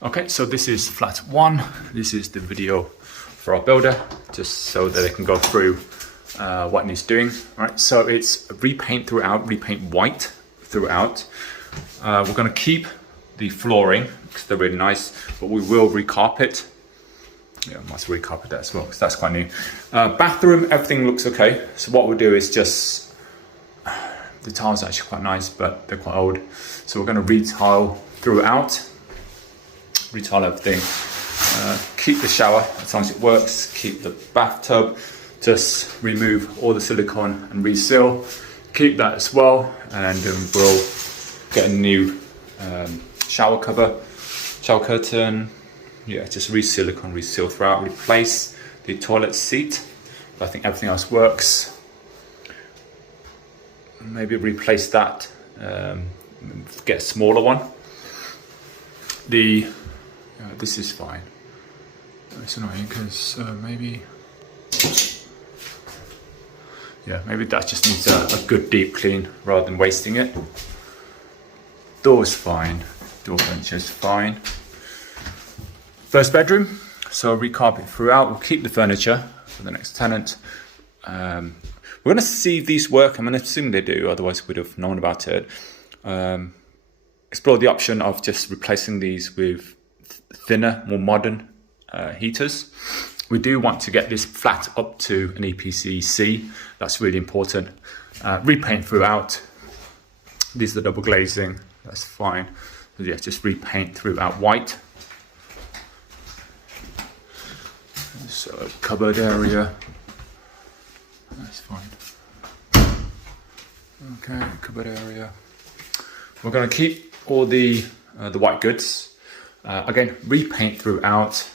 Okay, so this is flat 1. This is the video for our builder, just so that they can go through what needs doing. All right, so it's repaint throughout, repaint white throughout. We're going to keep the flooring because they're really nice, but we will recarpet. Yeah, I must recarpet that as well because that's quite new. Bathroom, everything looks okay. So what we'll do is just, the tiles are actually quite nice, but they're quite old. So we're going to retile throughout. Retile everything, keep the shower as long as it works, keep the bathtub, just remove all the silicone and reseal, keep that as well, and we'll get a new shower cover, shower curtain, yeah, just re-silicone, reseal throughout, replace the toilet seat. I think everything else works. Maybe replace that, get a smaller one. This is fine. It's annoying because maybe that just needs a good deep clean rather than wasting it. Door's fine. Door furniture's fine. First bedroom, so recarpet throughout. We'll keep the furniture for the next tenant. We're going to see if these work. I'm going to assume they do, otherwise we'd have known about it. Explore the option of just replacing these with thinner, more modern heaters. We do want to get this flat up to an EPC C. That's really important. Repaint throughout. These are the double glazing. That's fine. So yeah, just repaint throughout white. So cupboard area. That's fine. Okay, cupboard area. We're going to keep all the white goods. Again, repaint throughout,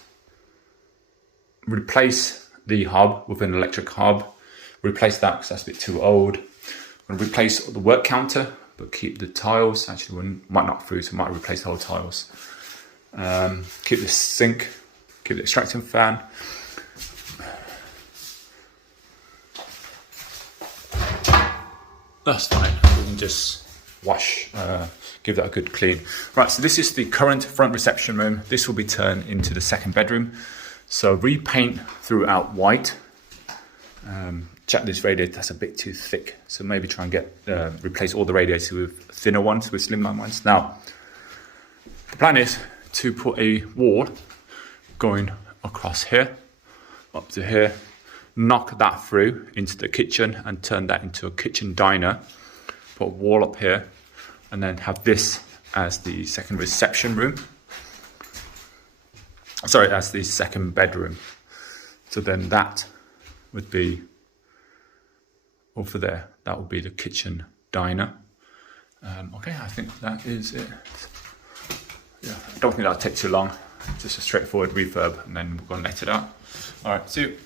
replace the hob with an electric hob, replace that because that's a bit too old. I'm going to replace the work counter, but keep the tiles. Actually, we might knock through, so we might replace the whole tiles. Keep the sink, keep the extracting fan. That's fine, we can just wash, give that a good clean. Right, so this is the current front reception room. This will be turned into the second bedroom. So repaint throughout white. Check this radiator, that's a bit too thick. So maybe try and get, replace all the radiators with thinner ones, with slimline ones. Now, the plan is to put a wall going across here, up to here, knock that through into the kitchen and turn that into a kitchen diner. Put a wall up here, and then have this as the second reception room. Sorry, as the second bedroom. So then that would be over there. That would be the kitchen diner. Okay, I think that is it. Yeah, I don't think that'll take too long. Just a straightforward refurb, and then we're going to let it out. All right, see you.